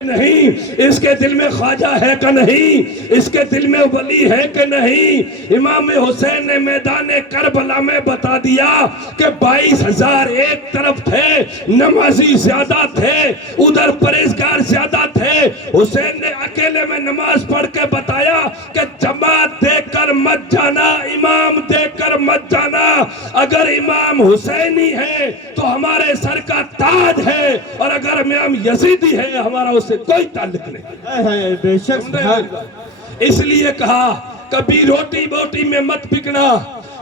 نہیں، اس کے دل میں خواجہ ہے کہ نہیں، اس کے دل میں ولی ہے کہ نہیں۔ امام حسین نے میدان کربلا میں بتا دیا کہ 22,000 ایک طرف تھے، نمازی زیادہ تھے، ادھر پرہیزگار زیادہ تھے۔ حسین نے اکیلے میں نماز پڑھ کے بتایا کہ جماعت دیکھ کر مت جانا، امام دیکھ کر مت جانا۔ اگر امام حسینی ہے تو ہمارے سر کا تاج ہے، اور اگر امام یزیدی ہے ہمارا اس سے کوئی تعلق نہیں۔ بے شک اس لیے کہا کبھی روٹی بوٹی میں مت بکنا،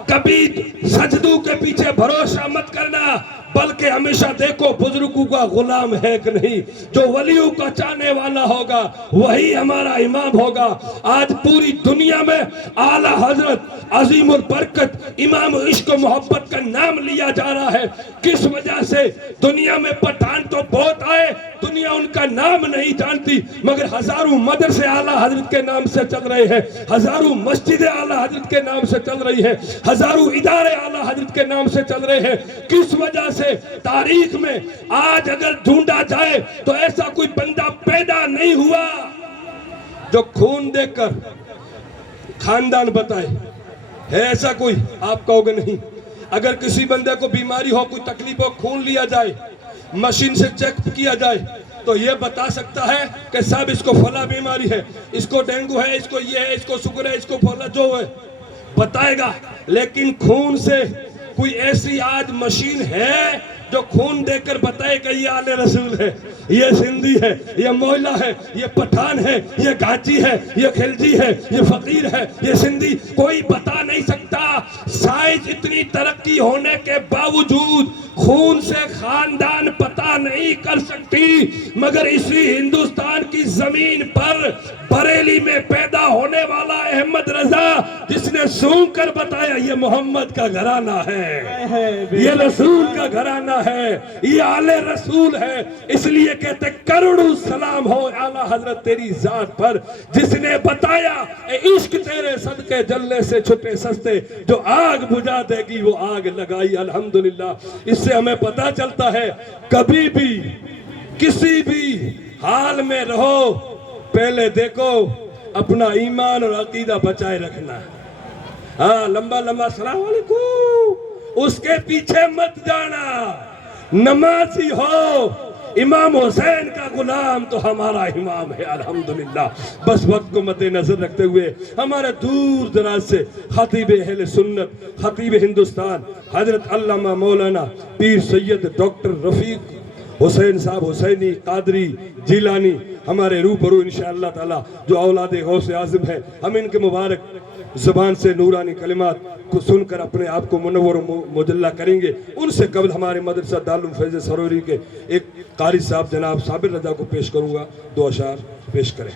کبھی سجدوں کے پیچھے بھروسہ مت کرنا، بلکہ ہمیشہ دیکھو بزرگوں کا غلام ہے کہ نہیں۔ جو ولیوں کا چاہنے والا ہوگا وہی ہمارا امام ہوگا۔ آج پوری دنیا میں اعلیٰ حضرت عظیم البرکت امام عشق و محبت کا نام لیا جا رہا ہے۔ کس وجہ سے؟ دنیا میں پٹھان تو بہت آئے، دنیا ان کا نام نہیں جانتی، مگر ہزاروں مدرسے اعلیٰ حضرت کے نام سے چل رہے ہیں، ہزاروں مسجدیں اعلیٰ حضرت کے نام سے چل رہی ہیں، ہزاروں ادارے اعلیٰ حضرت کے نام سے چل رہے ہیں۔ کس وجہ سے؟ تاریخ میں آج اگر ڈھونڈا جائے تو ایسا کوئی بندہ پیدا نہیں ہوا جو خون دے کر خاندان بتائے۔ ہے ایسا کوئی؟ آپ کہو گے نہیں۔ اگر کسی بندے کو بیماری ہو، کوئی تکلیف ہو، خون لیا جائے، مشین سے چیک کیا جائے تو یہ بتا سکتا ہے کہ صاحب اس کو فلاں بیماری ہے، اس کو ڈینگو ہے، اس کو یہ ہے، اس کو شوگر ہے، اس کو فلاں جو ہے بتائے گا۔ لیکن خون سے کوئی ایسی آج مشین ہے جو خون دے کر بتائے کہ یہ آل رسول ہے، یہ سندھی ہے، یہ مولا ہے، یہ پٹھان ہے، یہ گاچی ہے، یہ خلجی ہے، یہ فقیر ہے، یہ سندھی؟ کوئی بتا نہیں سکتا۔ سائنس اتنی ترقی ہونے کے باوجود خون سے خاندان پتہ نہیں کر سکتی، مگر اسی ہندوستان کی زمین پر بریلی میں پیدا ہونے والا احمد رضا، جس نے سونگ کر بتایا یہ محمد کا گھرانہ ہے، یہ رسول کا گھرانہ ہے، یہ آل رسول ہے۔ اس لیے کہتے کروڑوں سلام ہو اعلیٰ حضرت تیری ذات پر، جس نے بتایا اے عشق تیرے صدقے جلنے سے چھٹے سستے، جو آگ بجھا دے گی وہ آگ لگائی۔ الحمدللہ اس سے ہمیں پتہ چلتا ہے کبھی بھی کسی بھی حال میں رہو، پہلے دیکھو اپنا ایمان اور عقیدہ بچائے رکھنا۔ ہاں، لمبا لمبا السلام علیکم اس کے پیچھے مت جانا۔ نمازی ہو، امام حسین کا غلام تو ہمارا امام ہے۔ الحمدللہ بس وقت کو مد نظر رکھتے ہوئے ہمارے دور دراز سے خطیب اہل سنت، خطیب ہندوستان حضرت علامہ مولانا پیر سید ڈاکٹر رفیق حسین صاحب حسینی قادری جیلانی ہمارے روبرو انشاءاللہ تعالی، جو اولاد غوث اعظم ہیں، ہم ان کے مبارک زبان سے نورانی کلمات کو سن کر اپنے آپ کو منور و مجلہ کریں گے۔ ان سے قبل ہمارے مدرسہ دارالعلوم فیض سروری کے ایک قاری صاحب جناب صابر رضا کو پیش کروں گا، دو اشعار پیش کریں۔